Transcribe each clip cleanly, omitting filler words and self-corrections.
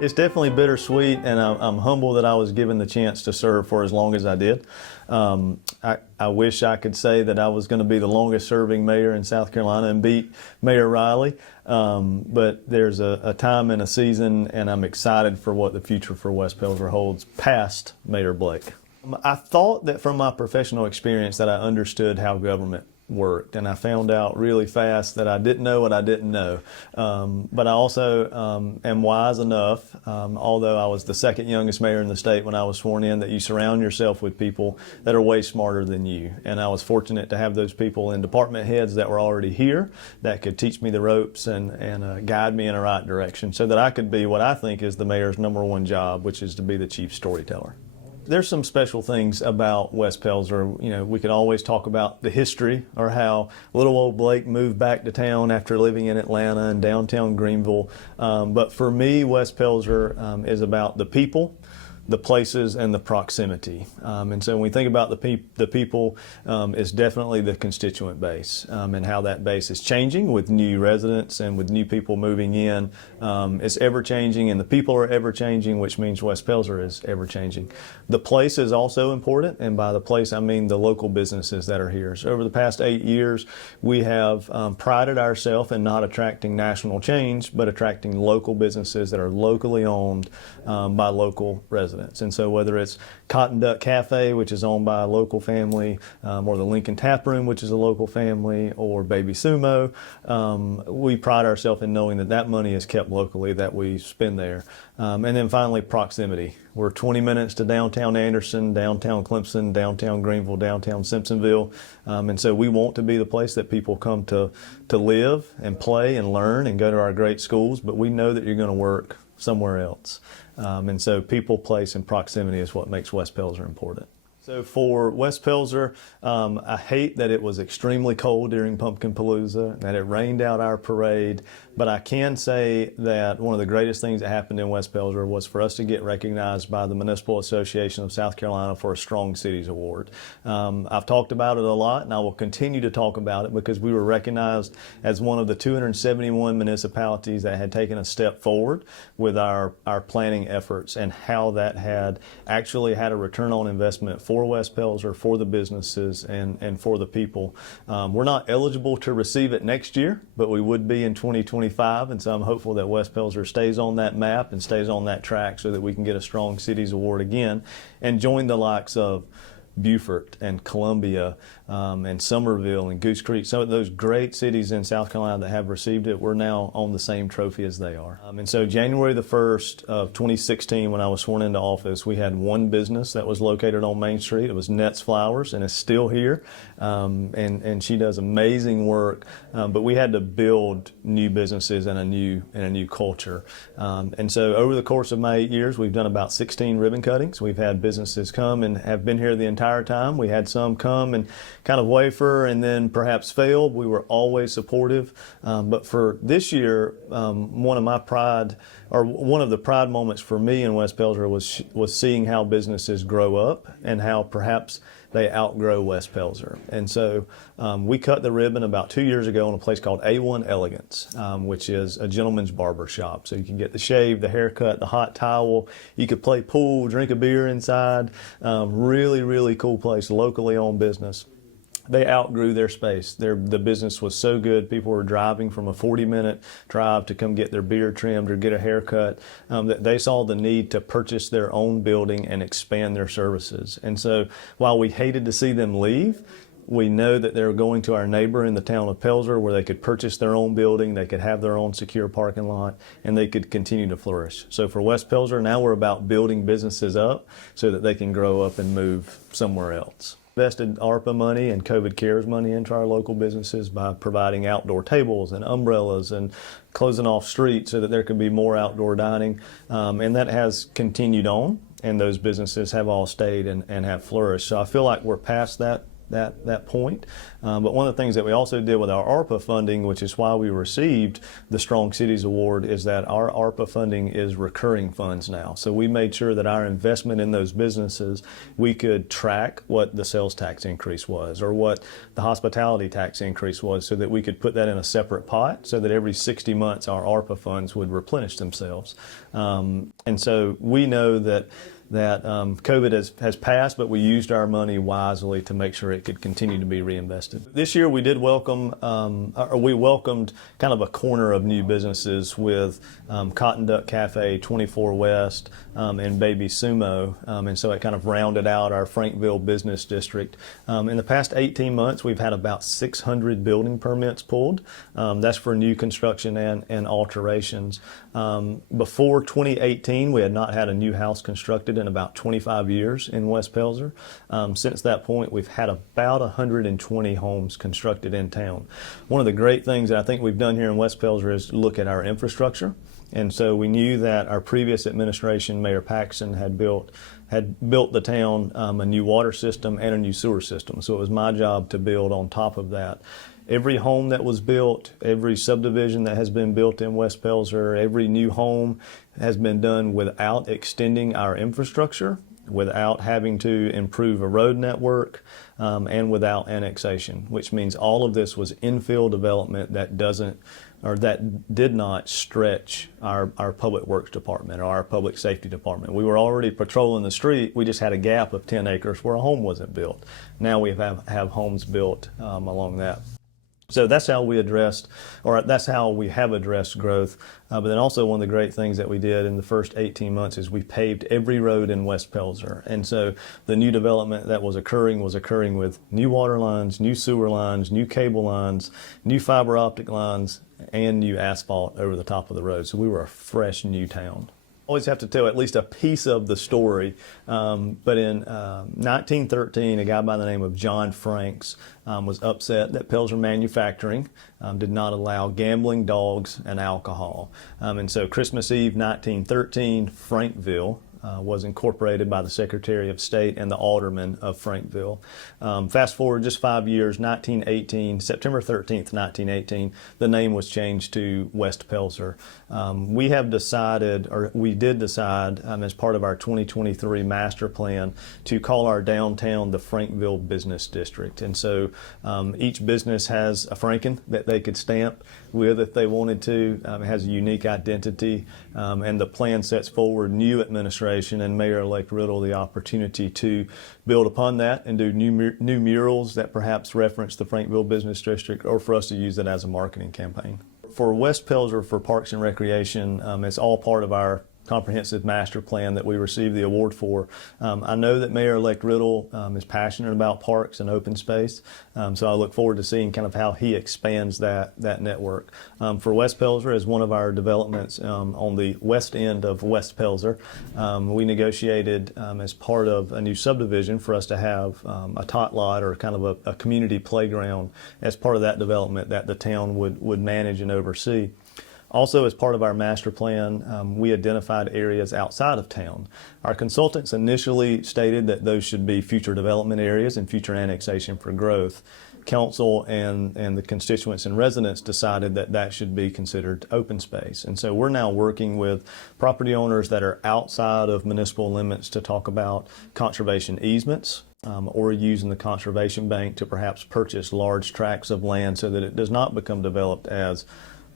It's definitely bittersweet, and I'm humble that I was given the chance to serve for as long as I did. I wish I could say that I was going to be the longest serving mayor in South Carolina and beat Mayor Riley, but there's a time and a season, and I'm excited for what the future for West Pelzer holds past Mayor Blake. I thought that from my professional experience that I understood how government worked, and I found out really fast that I didn't know what I didn't know. But I also am wise enough, although I was the second youngest mayor in the state when I was sworn in, that you surround yourself with people that are way smarter than you. And I was fortunate to have those people in department heads that were already here that could teach me the ropes and guide me in the right direction so that I could be what I think is the mayor's #1 job, which is to be the chief storyteller. There's some special things about West Pelzer. You know, we could always talk about the history or how little old Blake moved back to town after living in Atlanta and downtown Greenville. But for me, West Pelzer is about the people, the places, and the proximity. And so when we think about the people, it's definitely the constituent base and how that base is changing with new residents and with new people moving in. It's ever changing, and the people are ever changing, which means West Pelzer is ever changing. The place is also important, and by the place I mean the local businesses that are here. So over the past 8 years, we have prided ourselves in not attracting national change, but attracting local businesses that are locally owned by local residents. And so whether it's Cotton Duck Cafe, which is owned by a local family, or the Lincoln Tap Room, which is a local family, or Baby Sumo, we pride ourselves in knowing that that money is kept locally, that we spend there. And then finally, proximity. We're 20 minutes to downtown Anderson, downtown Clemson, downtown Greenville, downtown Simpsonville. And so we want to be the place that people come to live and play and learn and go to our great schools, but we know that you're going to work somewhere else. And so people, place, and proximity is what makes West Pelzer important. So for West Pelzer, I hate that it was extremely cold during Pumpkin Palooza, that it rained out our parade, but I can say that one of the greatest things that happened in West Pelzer was for us to get recognized by the Municipal Association of South Carolina for a Strong Cities Award. I've talked about it a lot, and I will continue to talk about it because we were recognized as one of the 271 municipalities that had taken a step forward with our planning efforts and how that had actually had a return on investment for West Pelzer, for the businesses, and for the people. We're not eligible to receive it next year, but we would be in 2025, and so I'm hopeful that West Pelzer stays on that map and stays on that track so that we can get a Strong Cities Award again and join the likes of Beaufort and Columbia and Summerville and Goose Creek, some of those great cities in South Carolina that have received it. We're now on the same trophy as they are. And so January the 1st of 2016, when I was sworn into office, we had one business that was located on Main Street. It was Net's Flowers, and it's still here. And she does amazing work. But we had to build new businesses and a new culture. And so over the course of my 8 years, we've done about 16 ribbon cuttings. We've had businesses come and have been here the entire time. We had some come and kind of wafer and then perhaps fail. We were always supportive. But for this year, one of the pride moments for me in West Pelzer was seeing how businesses grow up and how perhaps they outgrow West Pelzer. And so we cut the ribbon about 2 years ago in a place called A1 Elegance, which is a gentleman's barber shop. So you can get the shave, the haircut, the hot towel. You could play pool, drink a beer inside. Really, really cool place, locally owned business. They outgrew their space. The business was so good, people were driving from a 40-minute drive to come get their beard trimmed or get a haircut, that they saw the need to purchase their own building and expand their services. And so while we hated to see them leave, we know that they're going to our neighbor in the town of Pelzer where they could purchase their own building, they could have their own secure parking lot, and they could continue to flourish. So for West Pelzer, now we're about building businesses up so that they can grow up and move somewhere else. Invested ARPA money and COVID CARES money into our local businesses by providing outdoor tables and umbrellas and closing off streets so that there could be more outdoor dining. And that has continued on, and those businesses have all stayed and have flourished. So I feel like we're past that that point. But one of the things that we also did with our ARPA funding, which is why we received the Strong Cities Award, is that our ARPA funding is recurring funds now. So we made sure that our investment in those businesses, we could track what the sales tax increase was or what the hospitality tax increase was, so that we could put that in a separate pot, so that every 60 months our ARPA funds would replenish themselves. And so we know that COVID has passed, but we used our money wisely to make sure it could continue to be reinvested. This year we did welcomed kind of a corner of new businesses with Cotton Duck Cafe, 24 West, and Baby Sumo, and so it kind of rounded out our Frankville business district. In the past 18 months, we've had about 600 building permits pulled. That's for new construction and alterations. Before 2018, we had not had a new house constructed in about 25 years in West Pelzer. Since that point, we've had about 120 homes constructed in town. One of the great things that I think we've done here in West Pelzer is look at our infrastructure. And so we knew that our previous administration, Mayor Paxson, had built the town a new water system and a new sewer system. So it was my job to build on top of that. Every home that was built, every subdivision that has been built in West Pelzer, every new home has been done without extending our infrastructure, without having to improve a road network, and without annexation, which means all of this was infill development that did not stretch our public works department or our public safety department. We were already patrolling the street. We just had a gap of 10 acres where a home wasn't built. Now we have homes built along that. So that's how we have addressed growth. But then also one of the great things that we did in the first 18 months is we paved every road in West Pelzer. And so the new development that was occurring with new water lines, new sewer lines, new cable lines, new fiber optic lines, and new asphalt over the top of the road. So we were a fresh new town. Always have to tell at least a piece of the story. But in 1913, a guy by the name of John Franks was upset that Pelzer Manufacturing did not allow gambling, dogs, and alcohol. And so Christmas Eve 1913, Frankville was incorporated by the Secretary of State and the Aldermen of Frankville. Fast forward just 5 years, 1918, September 13th, 1918, the name was changed to West Pelzer. We did decide as part of our 2023 master plan to call our downtown the Frankville Business District. And so each business has a Franken that they could stamp with if they wanted to. It has a unique identity, and the plan sets forward new administration and Mayor-elect Riddle the opportunity to build upon that and do new murals that perhaps reference the Frankville Business District, or for us to use it as a marketing campaign. For West Pelzer, for Parks and Recreation, it's all part of our comprehensive master plan that we received the award for. I know that Mayor-elect Riddle is passionate about parks and open space, so I look forward to seeing kind of how he expands that network. For West Pelzer, as one of our developments on the west end of West Pelzer, we negotiated as part of a new subdivision for us to have a tot lot, or kind of a community playground, as part of that development that the town would manage and oversee. Also, as part of our master plan, we identified areas outside of town. Our consultants initially stated that those should be future development areas and future annexation for growth. Council and the constituents and residents decided that that should be considered open space. And so we're now working with property owners that are outside of municipal limits to talk about conservation easements, or using the conservation bank to perhaps purchase large tracts of land so that it does not become developed as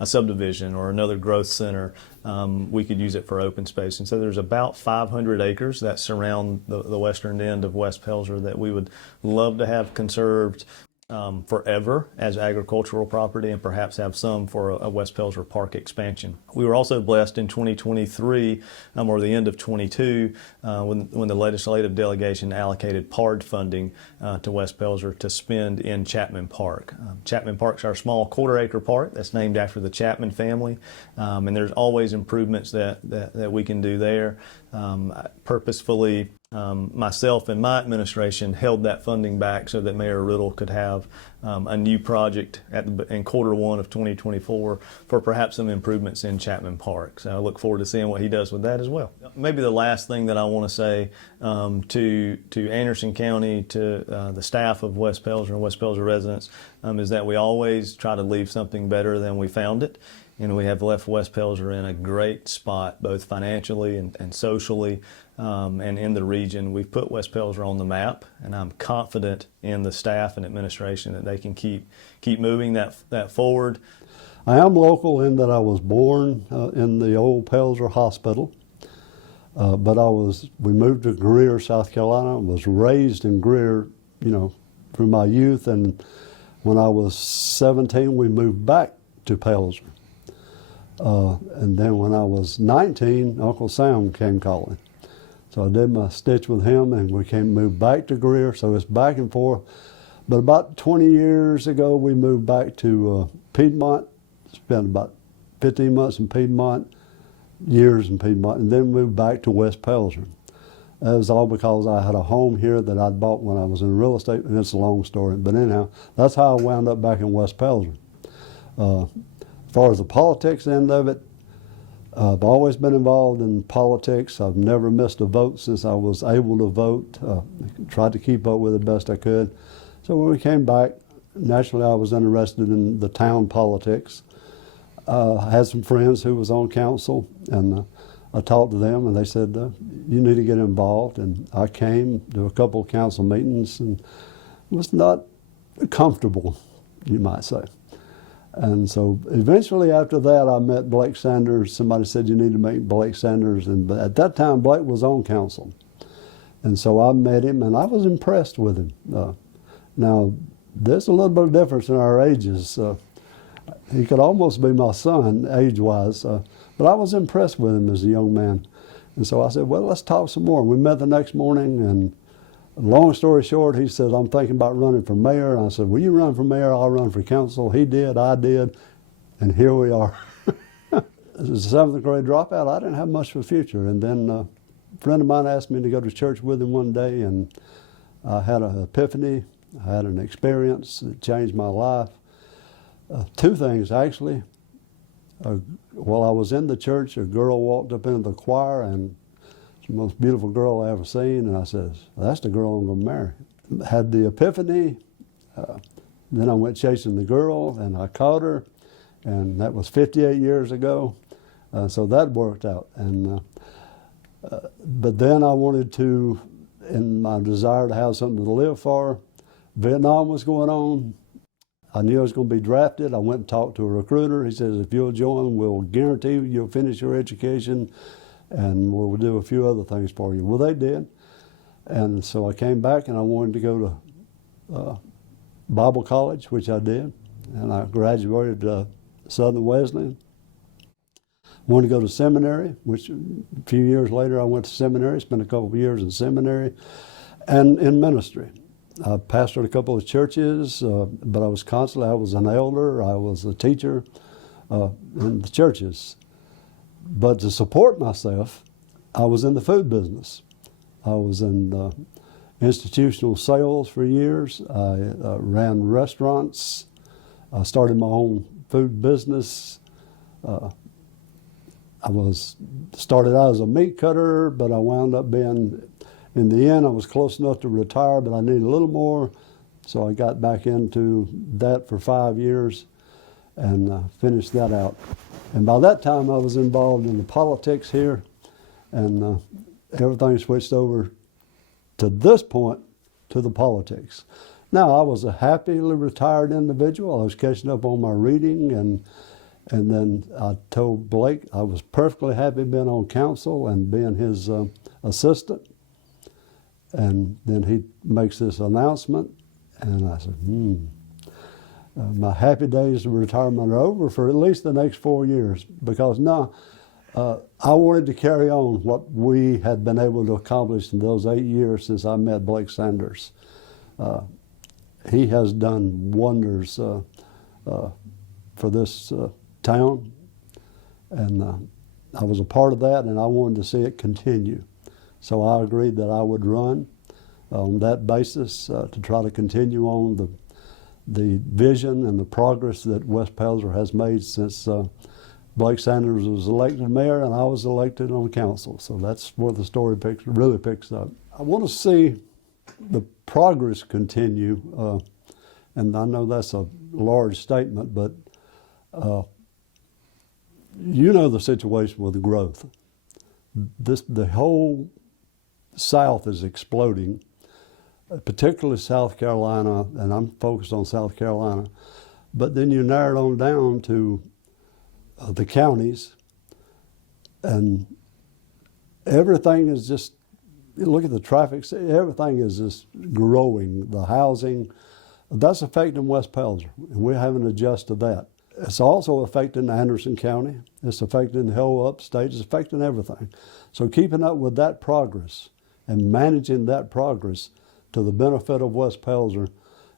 a subdivision or another growth center. We could use it for open space. And so there's about 500 acres that surround the western end of West Pelzer that we would love to have conserved forever as agricultural property, and perhaps have some for a West Pelzer Park expansion. We were also blessed in 2023, or the end of 22, when the legislative delegation allocated PARD funding to West Pelzer to spend in Chapman Park. Chapman Park's our small quarter-acre park that's named after the Chapman family, and there's always improvements that we can do there. Purposefully myself and my administration held that funding back so that Mayor Riddle could have a new project in Q1 of 2024 for perhaps some improvements in Chapman Park. So I look forward to seeing what he does with that as well. Maybe the last thing that I want to say to Anderson County, to the staff of West Pelzer and West Pelzer residents, is that we always try to leave something better than we found it. And we have left West Pelzer in a great spot, both financially and socially, and in the region. We've put West Pelzer on the map, and I'm confident in the staff and administration that they can keep moving that forward. I am local in that I was born in the old Pelzer Hospital, but we moved to Greer, South Carolina, and was raised in Greer, through my youth. And when I was 17, we moved back to Pelzer. And then when I was 19, Uncle Sam came calling. So I did my stitch with him, and we moved back to Greer, so it's back and forth. But about 20 years ago, we moved back to Piedmont, spent about 15 months in Piedmont, years in Piedmont, and then moved back to West Pelzer. That was all because I had a home here that I'd bought when I was in real estate, and it's a long story. But anyhow, that's how I wound up back in West Pelzer. As far as the politics end of it, I've always been involved in politics. I've never missed a vote since I was able to vote. Tried to keep up with it best I could. So when we came back, naturally I was interested in the town politics. I had some friends who was on council, and I talked to them, and they said, you need to get involved. And I came to a couple of council meetings and was not comfortable, you might say. And so eventually after that, I met Blake Sanders. Somebody said, you need to meet Blake Sanders. And at that time, Blake was on council. And so I met him, and I was impressed with him. Now, there's a little bit of difference in our ages. He could almost be my son, age-wise. But I was impressed with him as a young man. And so I said, well, let's talk some more. We met the next morning, and long story short, he said, I'm thinking about running for mayor. And I said, will you run for mayor? I'll run for council. He did, I did, and here we are. As a seventh grade dropout, I didn't have much of a future. And then a friend of mine asked me to go to church with him one day, and I had an epiphany. I had an experience that changed my life. Two things, actually. While I was in the church, a girl walked up into the choir, and the most beautiful girl I ever seen, and I said, that's the girl I'm going to marry. Had the epiphany, then I went chasing the girl, and I caught her, and that was 58 years ago, so that worked out. And but then I wanted to, in my desire to have something to live for, Vietnam was going on. I knew I was going to be drafted. I went and talked to a recruiter. He says, if you'll join, we'll guarantee you'll finish your education, and we'll do a few other things for you. Well, they did. And so I came back, and I wanted to go to Bible college, which I did. And I graduated Southern Wesleyan. Wanted to go to seminary, which a few years later I went to seminary, spent a couple of years in seminary, and in ministry. I pastored a couple of churches, but I was an elder, I was a teacher in the churches. But to support myself, I was in the food business. I was in institutional sales for years. I ran restaurants. I started my own food business. I started out as a meat cutter, but I wound up being, in the end, I was close enough to retire, but I needed a little more. So I got back into that for 5 years and finished that out. And by that time, I was involved in the politics here, and everything switched over to this point to the politics. Now, I was a happily retired individual. I was catching up on my reading, and then I told Blake I was perfectly happy being on council and being his assistant. And then he makes this announcement, and I said, my happy days of retirement are over for at least the next 4 years, because now I wanted to carry on what we had been able to accomplish in those 8 years since I met Blake Sanders. He has done wonders for this town, and I was a part of that, and I wanted to see it continue. So I agreed that I would run on that basis to try to continue on the vision and the progress that West Pelzer has made since Blake Sanders was elected mayor and I was elected on council. So that's where the story really picks up. I want to see the progress continue, and I know that's a large statement, but you know the situation with the growth. The whole South is exploding, particularly South Carolina, and I'm focused on South Carolina, but then you narrow it on down to the counties, and everything is just, you look at the traffic, everything is just growing. The housing, that's affecting West Pelzer, and we're having to adjust to that. It's also affecting Anderson County. It's affecting the whole upstate. It's affecting everything. So keeping up with that progress and managing that progress to the benefit of West Pelzer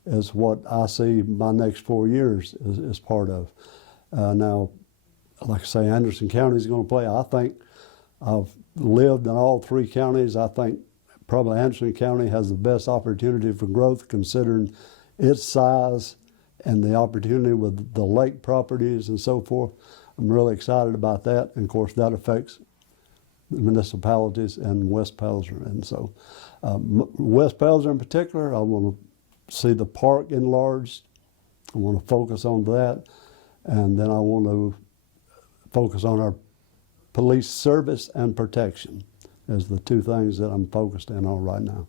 is what I see my next 4 years is part of. Now, like I say, Anderson County is going to play. I think I've lived in all three counties. I think probably Anderson County has the best opportunity for growth considering its size and the opportunity with the lake properties and so forth. I'm really excited about that. And of course, that affects the municipalities and West Pelzer. And so West Pelzer in particular, I want to see the park enlarged. I want to focus on that. And then I want to focus on our police service and protection as the two things that I'm focused in on right now.